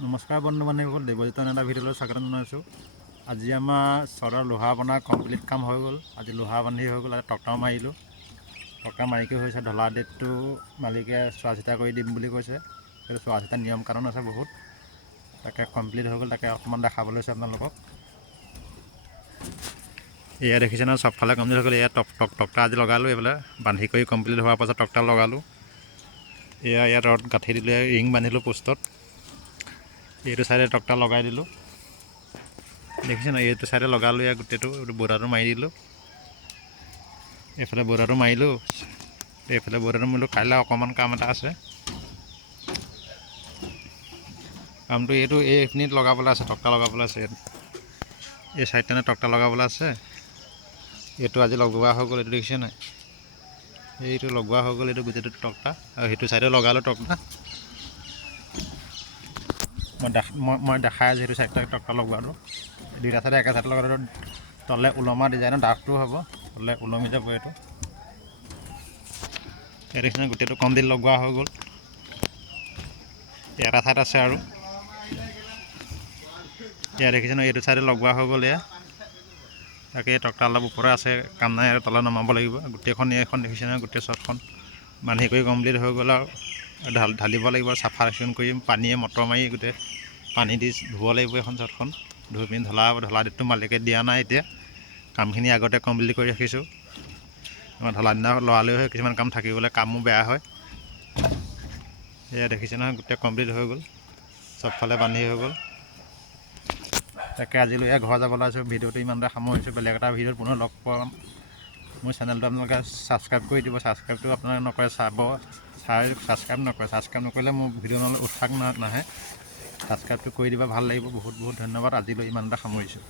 নমস্কাৰ বন্ধু বান্ধৱীসকল, দেৱজিতৰ এটা ভিডিঅ'লৈ স্বাগতম জনাইছোঁ। আজি আমাৰ চৰৰ লোহা বনা কমপ্লিট কাম হৈ গ'ল। আজি লোহা বান্ধি হৈ গ'ল, টক্টাও মাৰিলোঁ। টক্টা মাৰিকৈ হৈছে ঢলা ডেটটো মালিকে চোৱা চিতা কৰি দিম বুলি কৈছে। সেইটো চোৱা চিতা নিয়ম কানুন আছে বহুত, তাকে কমপ্লিট হৈ গ'ল। তাকে অকণমান দেখাবলৈ লৈছোঁ আপোনালোকক। এয়া দেখিছে নহয়, চবফালে কমপ্লিট হৈ গ'ল। এয়া টক্টা আজি লগালোঁ। এইফালে বান্ধি কৰি কমপ্লিট হোৱাৰ পাছত টক্টা লগালোঁ। এয়া ইয়াত ৰড গাঁঠি দিলোঁ, ৰিং বান্ধিলোঁ পোষ্টত। এইটো চাইডে টক্টা লগাই দিলোঁ, দেখিছে ন। এইটো চাইডে লগালোঁ, ইয়াৰ গোটেইটো বৰ্ডাৰটো মাৰি দিলোঁ। এইফালে বৰ্ডাৰটো মাৰিলোঁ, এইফালে বৰ্ডাৰটো মাৰিলোঁ। কাইলৈ অকণমান কাম এটা আছে। কামটো এইখিনিত লগাবলৈ আছে, টক্টা লগাবলৈ আছে। এই চাইডটানে টক্টা লগাবলৈ আছে। এইটো আজি লগোৱা হৈ গ'ল, এইটো দেখিছে নাই। এইটো লগোৱা হৈ গ'ল, এইটো গোটেইটো টক্টা। আৰু সেইটো চাইডে লগালোঁ টক্টা। মই দেখাই আছোঁ সেইটো চাইডটা টক্টা লগোৱাটো। দুইটা চাইডে একে চাইডে লগাটো তলে ওলমা ডিজাইনৰ ডাঠটো হ'ব, তলে ওলমি যাব এইটো। এই দেখিছে গোটেইটো কমপ্লিট লগোৱা হৈ গ'ল। এটা চাইড আছে আৰু এয়া দেখিছে ন, এইটো চাইডে লগোৱা হৈ গ'ল। এয়া তাকে টক্টা অলপ ওপৰত আছে, কাম নাই আৰু তলে নমাব লাগিব। গোটেইখন এইখন দেখিছে নহয়, গোটেই শ্বটখন বান্ধি কৰি কমপ্লিট হৈ গ'ল। আৰু ঢালিব লাগিব, চাফা চিকুণ কৰি পানীয়ে মটৰ মাৰি গোটেই পানী দি ধুব লাগিব এখন শ্বটখন। ধুই পিনি ঢলা ডেটটো মালিকে দিয়া নাই এতিয়া। কামখিনি আগতে কমপ্লিট কৰি ৰাখিছোঁ। আমাৰ ঢলা দিনা লৰালেও হয়, কিছুমান কাম থাকিবলৈ কামো বেয়া হয়। এয়া দেখিছে নহয়, গোটেই কমপ্লিট হৈ গ'ল, চবফালে বান্ধি হৈ গ'ল। তাকে আজিলৈ ঘৰ যাব ওলাইছোঁ। ভিডিঅ'টো ইমানতে সামৰিছোঁ। বেলেগ এটা ভিডিঅ'ত পুনৰ লগ পাম। মোৰ চেনেলটো আপোনালোকে ছাবস্ক্ৰাইব কৰি দিব। ছাবস্ক্ৰাইবটো আপোনালোকে নকৰে, ছাবস্ক্ৰাইব নকৰিলে মোৰ ভিডিঅ' উৎসাহ নাহে। ছাবস্ক্ৰাইবটো কৰি দিব, ভাল লাগিব। বহুত বহুত ধন্যবাদ। আজিলৈ ইমানতে সামৰিছোঁ।